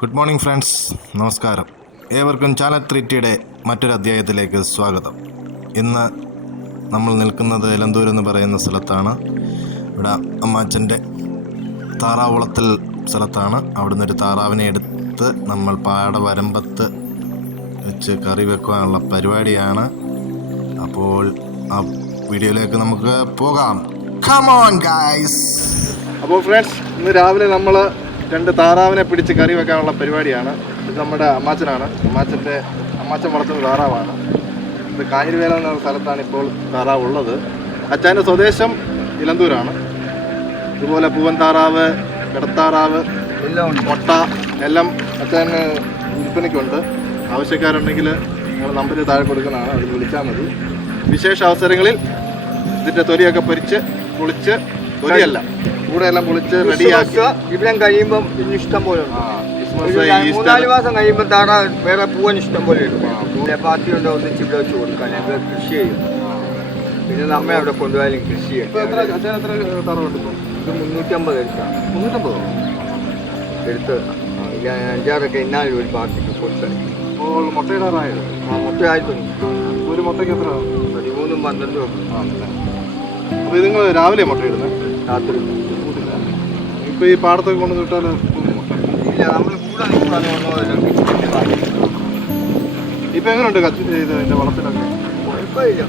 Good morning friends നമസ്കാരം. ഏവർക്കും channel ത്രീറ്റിയുടെ മറ്റൊരു അധ്യായത്തിലേക്ക് സ്വാഗതം. ഇന്ന് നമ്മൾ നിൽക്കുന്നത് എലന്തൂർ എന്ന് പറയുന്ന സ്ഥലത്താണ്. ഇവിടെ അമ്മാച്ചന്റെ താറാവുളത്തിൽ സ്ഥലത്താണ്. അവിടുന്ന് ഒരു താറാവിനെ എടുത്ത് നമ്മൾ പാട വരമ്പത്ത് വെച്ച് കറി വെക്കാനുള്ള പരിപാടിയാണ്. അപ്പോൾ ആ വീഡിയോയിലേക്ക് നമുക്ക് പോകാം. കമോൺ ഗായ്സ് അപ്പോൾ ഫ്രണ്ട്സ് ഇന്ന് രാവിലെ നമ്മൾ രണ്ട് താറാവിനെ പിടിച്ച് കറി വെക്കാനുള്ള പരിപാടിയാണ്. ഇത് നമ്മുടെ അമ്മാച്ചനാണ്. അമ്മാച്ചന്റെ അമ്മാച്ചൻ വളർത്തുന്ന താറാവാണ്. ഇത് കാഞ്ഞിരിവേല എന്ന സ്ഥലത്താണ് ഇപ്പോൾ താറാവ് ഉള്ളത്. അച്ചാന്റെ സ്വദേശം ഇലന്തൂരാണ്. ഇതുപോലെ പൂവൻ താറാവ് കിടത്താറാവ് എല്ലാം മുട്ട എല്ലാം അച്ചാന് വിൽപ്പനയ്ക്കുണ്ട്. ആവശ്യക്കാരുണ്ടെങ്കിൽ നിങ്ങൾ നമ്പർ താഴെ കൊടുക്കുന്നതാണ്. അത് വിളിച്ചാൽ മതി. വിശേഷ അവസരങ്ങളിൽ ഇതിന്റെ തൊലിയൊക്കെ പൊരിച്ച് കുളിച്ച് തൊലിയല്ല. കൂടെ എല്ലാം പൊളിച്ച് റെഡിയാക്കുക ഇവിടെ കഴിയുമ്പം ഇനി ഇഷ്ടം പോലെ ഉണ്ട്. മൂന്നാൽ മാസം കഴിയുമ്പോൾ താറ വേറെ പൂവൻ ഇഷ്ടം പോലെ ഉണ്ട് പിന്നെ പാർട്ടി കൊണ്ട് ഒന്നിച്ച് ഇവിടെ വെച്ച് കൊടുക്കാൻ. ഞങ്ങൾ കൃഷി ചെയ്യും. പിന്നെ നമ്മെ അവിടെ കൊണ്ടുപോയാലും കൃഷി ചെയ്യും. ഇത് മുന്നൂറ്റമ്പത് എടുത്താണ് മുന്നൂറ്റമ്പതോ? എടുത്ത്. അഞ്ചാറൊക്കെ ഇന്നാലും ഒരു പാർട്ടിക്ക് അപ്പോൾ മുട്ടയിടാറായത് ആ മുട്ടയായിട്ടുണ്ട് ഒരു മുട്ടയ്ക്ക് എത്ര? പതിമൂന്നും പന്ത്രണ്ടും അപ്പോൾ ഇത് നിങ്ങൾ രാവിലെ മുട്ടയിടുന്നത് രാത്രി. ഇപ്പോൾ ഈ പാടത്തൊക്കെ കൊണ്ടു വിട്ടാൽ ഇപ്പൊ ഇല്ല നമ്മൾ ഇപ്പം എങ്ങനെയുണ്ട് കത്തി ഇത് എന്റെ വളത്തിലൊക്കെ കുഴപ്പമില്ല.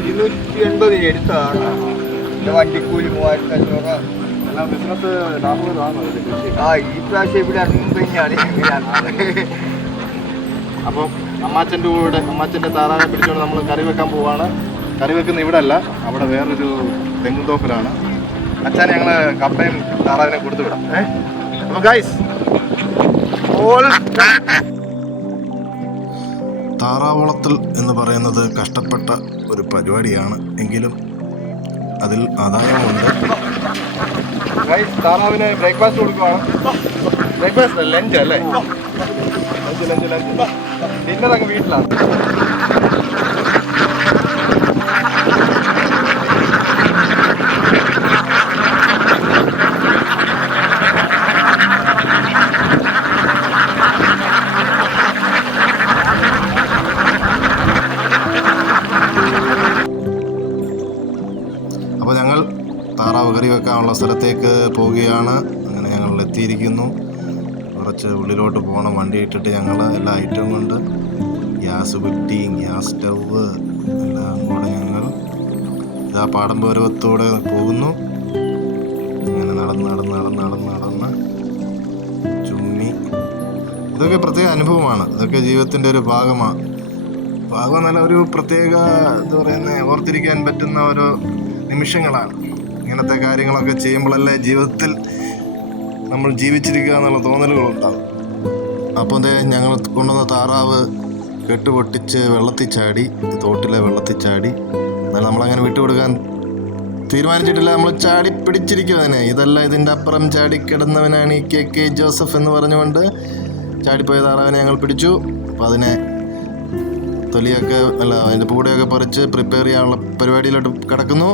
ഇരുന്നൂറ്റി എൺപത് എടുത്തതാണ് വണ്ടിക്കൂലി മൂവായിരത്തി അഞ്ഞൂറ് എല്ലാം ബിസിനസ് ലാഭകരമാണോ ആ ഈ പ്രാവശ്യം ഇവിടെ ഇറങ്ങുമ്പോൾ തന്നെയാണ്. ഇങ്ങനെയാണ് അപ്പം അമ്മാച്ചന്റെ കൂടെ അമ്മാച്ചന്റെ താറാവിനെ പിടിച്ചുകൊണ്ട് നമ്മൾ കറി വെക്കാൻ പോവാണ്. കറി വെക്കുന്ന ഇവിടെ അല്ല അവിടെ വേറൊരു തെങ്ങുന്തോപ്പിലാണ് അച്ഛൻ ഞങ്ങൾ കപ്പയും താറാവിനെ കൊടുത്തു വിടാം. താറാവളത്തിൽ എന്ന് പറയുന്നത് കഷ്ടപ്പെട്ട ഒരു പരിപാടിയാണ്. എങ്കിലും അതിൽ ആദായമുണ്ട് താറാവിന് ബ്രേക്ക്ഫാസ്റ്റ് കൊടുക്കുവാണ്. ബ്രേക്ക്ഫാസ്റ്റ് ലഞ്ച് അല്ലേ? ലഞ്ച് ലഞ്ച് ലഞ്ച് ഡിന്നർ അങ്ങ് വീട്ടിലാണ്. സ്ഥലത്തേക്ക് പോവുകയാണ്. അങ്ങനെ ഞങ്ങൾ എത്തിയിരിക്കുന്നു. കുറച്ച് ഉള്ളിലോട്ട് പോകണം. വണ്ടി ഇട്ടിട്ട് ഞങ്ങൾ എല്ലാ ഐറ്റവും കൊണ്ട്. ഗ്യാസ് കുറ്റി ഗ്യാസ് സ്റ്റവ് എല്ലാം കൂടെ ഞങ്ങൾ ഇതാ പാടമ്പ് പരുവത്തോടെ പോകുന്നു. ഇങ്ങനെ നടന്ന് നടന്ന് നടന്ന് നടന്ന് നടന്ന് ചുമ്മി. ഇതൊക്കെ പ്രത്യേക അനുഭവമാണ്. ഇതൊക്കെ ജീവിതത്തിന്റെ ഒരു ഭാഗമാണ് ഭാഗം നല്ല ഒരു പ്രത്യേക എന്താ പറയുന്നത് ഓർത്തിരിക്കാൻ പറ്റുന്ന ഓരോ നിമിഷങ്ങളാണ്. ഇങ്ങനത്തെ കാര്യങ്ങളൊക്കെ ചെയ്യുമ്പോഴല്ലേ ജീവിതത്തിൽ നമ്മൾ ജീവിച്ചിരിക്കുക എന്നുള്ള തോന്നലുകളുണ്ടാകും അപ്പോൾ ദേ ഞങ്ങൾ കൊണ്ടുവന്ന താറാവ് കെട്ടുപൊട്ടിച്ച് വെള്ളത്തിൽ ചാടി തോട്ടിലെ വെള്ളത്തിൽ ചാടി. എന്നാൽ നമ്മളങ്ങനെ വിട്ടുകൊടുക്കാൻ തീരുമാനിച്ചിട്ടില്ല. നമ്മൾ ചാടി പിടിച്ചിരിക്കും അതിനെ. ഇതല്ല ഇതിന്റെ അപ്പുറം ചാടി കിടന്നവനാണ് ഈ കെ കെ ജോസഫ് എന്ന് പറഞ്ഞുകൊണ്ട് ചാടിപ്പോയ താറാവിനെ ഞങ്ങൾ പിടിച്ചു. അപ്പോൾ അതിനെ തൊലിയൊക്കെ അല്ല അതിന്റെ പൂടെയൊക്കെ പറിച്ച് പ്രിപ്പയർ ചെയ്യാനുള്ള പരിപാടിയിലോട്ട് കിടക്കുന്നു.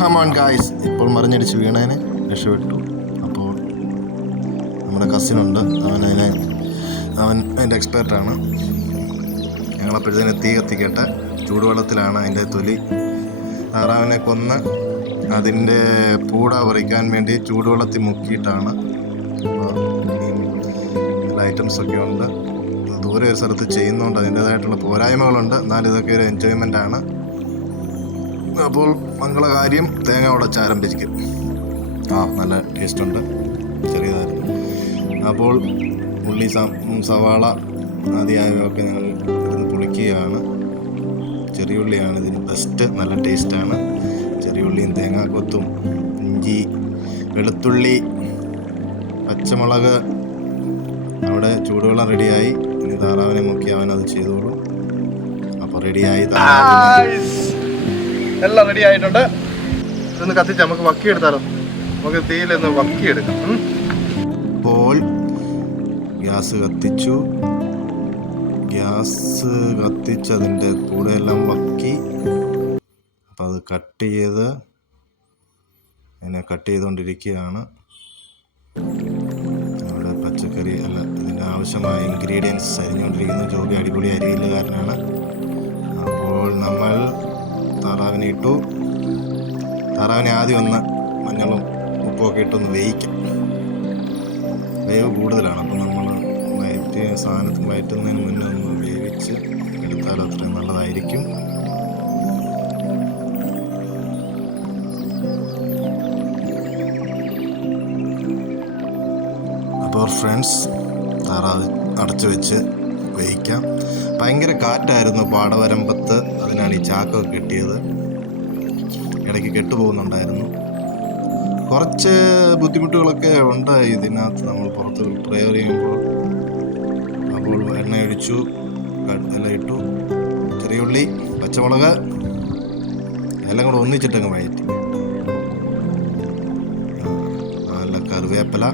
ഖമാൺ ഗായ്സ് ഇപ്പോൾ മറിഞ്ഞടിച്ച് വീണേനെ രക്ഷപ്പെട്ടു. അപ്പോൾ നമ്മുടെ കസിനുണ്ട് അവൻ അതിനെ അവൻ അതിന്റെ എക്സ്പേർട്ടാണ് ഞങ്ങളപ്പോഴത്തേന് തീ കത്തിക്കട്ടെ ചൂടുവെള്ളത്തിലാണ് അതിന്റെ തൊലി. താറാവിനെ കൊന്ന് അതിന്റെ പൂട പറിക്കാൻ വേണ്ടി ചൂടുവെള്ളത്തിൽ മുക്കിയിട്ടാണ്. ഐറ്റംസ് ഒക്കെ ഉണ്ട്. ദൂരെ ഒരു സ്ഥലത്ത് ചെയ്യുന്നതുകൊണ്ട് അതിന്റേതായിട്ടുള്ള പോരായ്മകളുണ്ട്. എന്നാലും ഇതൊക്കെ ഒരു എൻജോയ്മെന്റ് ആണ്. അപ്പോൾ മംഗളകാര്യം തേങ്ങ ഉടച്ച് ആരംഭിക്കും. ആ നല്ല ടേസ്റ്റ് ഉണ്ട്. ചെറിയതായിരുന്നു അപ്പോൾ ഉള്ളി സവാള ആദ്യമായൊക്കെ ഞങ്ങൾ ഇവിടുന്ന് പൊളിക്കുകയാണ്. ചെറിയ ഉള്ളിയാണ് ഇതിന് ബെസ്റ്റ് നല്ല ടേസ്റ്റാണ് ചെറിയ ഉള്ളിയും തേങ്ങാക്കൊത്തും ഇഞ്ചി വെളുത്തുള്ളി പച്ചമുളക്. അവിടെ ചൂടുവെള്ളം റെഡിയായി. ഇനി താറാവിനെ മുക്കി അവൻ അത് ചെയ്തോളൂ. അപ്പോൾ റെഡിയായി താറാവിനെ. എല്ലാം റെഡി ആയിട്ടുണ്ട്. ഇതൊന്ന് കത്തിച്ച് നമുക്ക് വക്കി എടുത്താലോ? നമുക്ക് തീയിലൊന്ന് വക്കി എടുക്കാം. അപ്പോൾ ഗ്യാസ് കത്തിച്ചു. ഗ്യാസ് കത്തിച്ച് അതിന്റെ കൂടെയെല്ലാം വക്കി. അപ്പോൾ അത് കട്ട് ചെയ്ത് അതിനെ കട്ട് ചെയ്തുകൊണ്ടിരിക്കുകയാണ്. നമ്മുടെ പച്ചക്കറി അല്ല ഇതിന്റെ ആവശ്യമായ ഇൻഗ്രീഡിയൻസ് അരിഞ്ഞുകൊണ്ടിരിക്കുന്നത് ജോബി അടിപൊളി അരിയിലുകാരനാണ് അപ്പോൾ ഇട്ടു താറാവിനെ ആദ്യം ഒന്ന് മഞ്ഞളും ഉപ്പൊക്കെ ഇട്ടൊന്ന് വേവിക്കാം. വേവ് കൂടുതലാണ്. അപ്പോൾ നമ്മൾ വയറ്റിയ സാധനത്തിന് വയറ്റുന്നതിന് മുന്നേ ഒന്ന് വേവിച്ച് എടുത്താൽ അത്രയും നല്ലതായിരിക്കും. അപ്പോൾ ഫ്രണ്ട്സ് താറാവ് അടച്ചു വെച്ച് വേവിക്കാം. ഭയങ്കര കാറ്റായിരുന്നു പാടവരമ്പത്ത്. അതിനാണ് ഈ ചാക്കൊക്കെ കെട്ടിയത്. കെട്ടുപോകുന്നുണ്ടായിരുന്നു. കുറച്ച് ബുദ്ധിമുട്ടുകളൊക്കെ ഉണ്ടായി ഇതിനകത്ത് നമ്മൾ പുറത്ത് പ്രയർ ചെയ്യുമ്പോൾ. അപ്പോൾ എണ്ണ ഒഴിച്ചു എല്ലാം ഇട്ടു. ചെറിയ ഉള്ളി പച്ചമുളക് എല്ലാം കൂടെ ഒന്നിച്ചിട്ടങ്ങ് വഴറ്റി. നല്ല കറിവേപ്പില.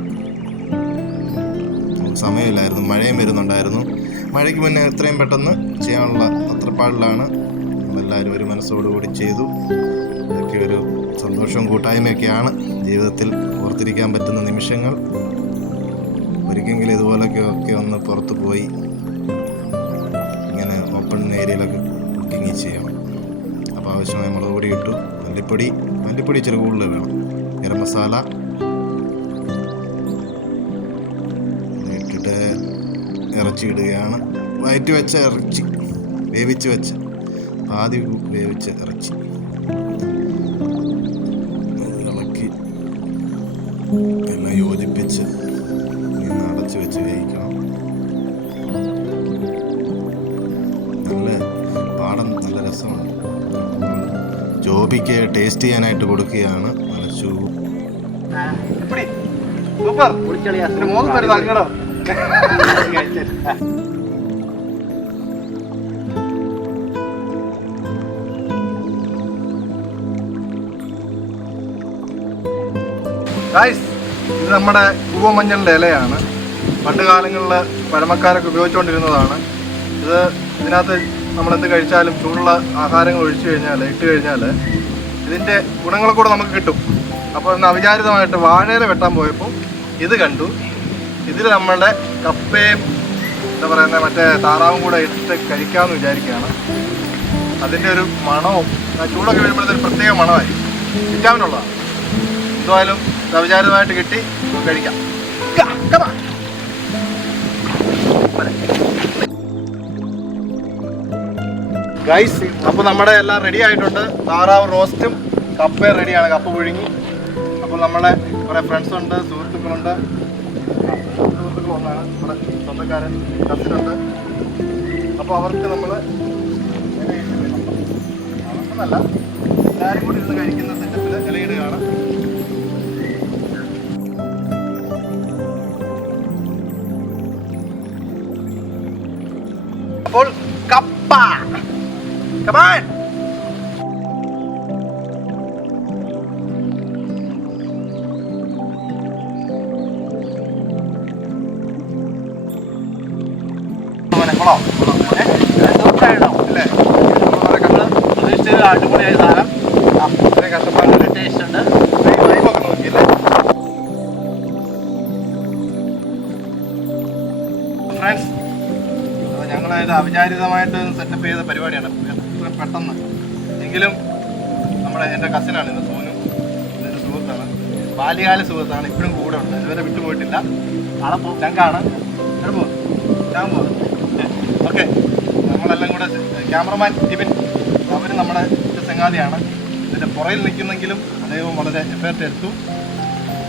സമയമില്ലായിരുന്നു മഴയും വരുന്നുണ്ടായിരുന്നു. മഴയ്ക്ക് മുന്നേ എത്രയും പെട്ടെന്ന് ചെയ്യാനുള്ള അത്രപ്പാടിലാണ് എല്ലാവരും ഒരു മനസ്സോടുകൂടി ചെയ്തു. ഇതൊക്കെ ഒരു സന്തോഷവും കൂട്ടായ്മയൊക്കെയാണ് ജീവിതത്തിൽ ഓർത്തിരിക്കാൻ പറ്റുന്ന നിമിഷങ്ങൾ. ഒരിക്കലെങ്കിലും ഇതുപോലൊക്കെ ഒക്കെ ഒന്ന് പുറത്ത് പോയി ഇങ്ങനെ ഓപ്പൺ ഏരിയയിലൊക്കെ കുക്കിങ് ചെയ്യണം അപ്പോൾ ആവശ്യമായ മുളക് പൊടി ഇട്ടു. മല്ലിപ്പൊടി മല്ലിപ്പൊടി ഇച്ചിരി കൂടുതൽ വേണം. ഗരം മസാല. ഇട്ടിട്ട് ഇറച്ചി ഇടുകയാണ്. വയറ്റി വെച്ച ഇറച്ചി. വേവിച്ച് വെച്ച്. പാതി വേവിച്ച ഇറച്ചി. എല്ലാം യോജിപ്പിച്ച് നിന്ന് അടച്ചു വെച്ച് വേവിക്കണം. നല്ല പാടം നല്ല രസമാണ്. ജോബിക്ക് ടേസ്റ്റ് ചെയ്യാനായിട്ട് കൊടുക്കുകയാണ് നല്ല ചൂ. സൂപ്പർ. മൂന്ന് പേര് തങ്ങടോ ഗായ്സ് ഇത് നമ്മുടെ പൂവമഞ്ഞളിന്റെ ഇലയാണ്. പണ്ട് കാലങ്ങളിൽ പഴമക്കാരൊക്കെ ഉപയോഗിച്ചുകൊണ്ടിരുന്നതാണ് ഇത് ഇതിനകത്ത് നമ്മളെന്ത് കഴിച്ചാലും ചൂടുള്ള ആഹാരങ്ങൾ ഒഴിച്ചു കഴിഞ്ഞാൽ ഇട്ട് കഴിഞ്ഞാൽ ഇതിന്റെ ഗുണങ്ങൾ കൂടെ നമുക്ക് കിട്ടും. അപ്പോൾ ഇന്ന് അവിചാരിതമായിട്ട് വാഴയില വെട്ടാൻ പോയപ്പോൾ ഇത് കണ്ടു. ഇതിൽ നമ്മളുടെ കപ്പയും എന്താ പറയുന്നത് മറ്റേ താറാവും കൂടെ ഇട്ട് കഴിക്കാമെന്ന് വിചാരിക്കുകയാണ് അതിന്റെ ഒരു മണവും ചൂടൊക്കെ വരുമ്പോഴത്തേക്ക് പ്രത്യേക മണമായി വിറ്റാമിനുള്ളതാണ് എന്തായാലും സവിചാരമായിട്ട് കിട്ടി. കഴിക്കാം. ഗൈസ് അപ്പോൾ നമ്മുടെ എല്ലാം റെഡി ആയിട്ടുണ്ട്. താറാവ് റോസ്റ്റും കപ്പ റെഡിയാണ് കപ്പ പുഴുങ്ങി. അപ്പോൾ നമ്മളെ കുറേ ഫ്രണ്ട്സ് ഉണ്ട് സുഹൃത്തുക്കളുണ്ട്. സുഹൃത്തുക്കളൊന്നാണ് നമ്മുടെ സ്വന്തക്കാരൻ കസിനുണ്ട് അപ്പോൾ അവർക്ക് നമ്മൾ അവർക്കെന്നല്ല എല്ലാവരും കൂടി ഇരുന്ന് കഴിക്കുന്ന സെറ്റപ്പിൽ ഇലയിടുകയാണ്. അപ്പോൾ കപ്പ കമാൻ അടിപൊളിയായ സാധനം കഷ്ടപ്പാടിൽ ടേസ്റ്റ് ഉണ്ട് ഞങ്ങളത് അവിചാരിതമായിട്ട് സെറ്റപ്പ് ചെയ്ത പരിപാടിയാണ്. പെട്ടെന്ന്. എങ്കിലും നമ്മുടെ എന്റെ കസിനാണ് ഇത് സോനു. എന്റെ സുഹൃത്താണ്. ബാല്യകാല സുഹൃത്താണ്. ഇപ്പോഴും കൂടെ ഉണ്ട്. ഇതുവരെ വിട്ടുപോയിട്ടില്ല. ആളെ പോ ചങ്കാണ് പോകും ഞാൻ പോകും ഓക്കെ. നമ്മളെല്ലാം കൂടെ ക്യാമറമാൻ ടിബിൻ അവർ നമ്മുടെ സംഗാതിയാണ് ഇതിന്റെ പുറയിൽ നിൽക്കുന്നെങ്കിലും അദ്ദേഹം വളരെ എഫേർട്ട് എടുത്തു.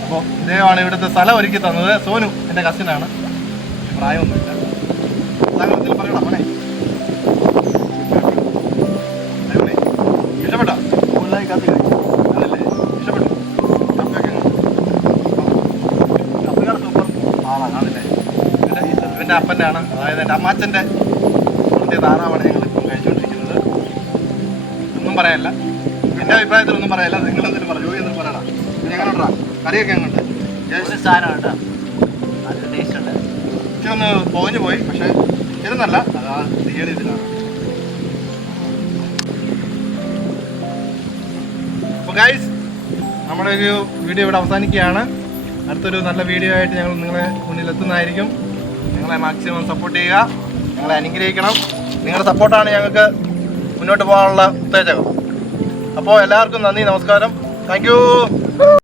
അപ്പോൾ ഇദ്ദേഹമാണ് ഇവിടുത്തെ സ്ഥലം ഒരുക്കി തന്നത്. സോനു എന്റെ കസിനാണ് പ്രായമൊന്നുമില്ല. താങ്കളത്തിൽ പറയണം മോനെ. ഇഷ്ടപ്പെട്ടോ? കൂടുതലായി കാത്തി അതല്ലേ? ഇഷ്ടപ്പെട്ടു? കപ്പയുടെ സൂപ്പർ ആളാണ് ആണല്ലേ എന്റെ ഇവന്റെ അപ്പന്റെ ആണ് അതായത് എന്റെ അമ്മാച്ചന്റെ പ്രത്യേക താറാവാണ് ഞങ്ങൾ ഇപ്പം കഴിച്ചുകൊണ്ടിരിക്കുന്നത്. ഒന്നും പറയാനില്ല എന്റെ അഭിപ്രായത്തിൽ ഒന്നും പറയാനില്ല നിങ്ങൾ എന്തെങ്കിലും പറയൂ എന്തെങ്കിലും പറയണം ഞങ്ങളുണ്ടാ കറിയൊക്കെ ഞങ്ങളുണ്ട് ഒരു സാധനം കേട്ടോ നല്ല ടേസ്റ്റ് ഉണ്ട്? ഒന്ന് പോഞ്ഞു പോയി പക്ഷേ ഇരുന്നല്ല അത് തീയതി ഇതിലാണ്. ഗൈസ് നമ്മുടെ ഒരു വീഡിയോ ഇവിടെ അവസാനിക്കുകയാണ്. അടുത്തൊരു നല്ല വീഡിയോ ആയിട്ട് ഞങ്ങൾ നിങ്ങളെ മുന്നിൽ എത്തുന്നതായിരിക്കും നിങ്ങളെ മാക്സിമം സപ്പോർട്ട് ചെയ്യുക ഞങ്ങളെ അനുഗ്രഹിക്കണം. നിങ്ങളുടെ സപ്പോർട്ടാണ് ഞങ്ങൾക്ക് മുന്നോട്ട് പോകാനുള്ള ഉത്തേജകം. അപ്പോൾ എല്ലാവർക്കും നന്ദി നമസ്കാരം. താങ്ക്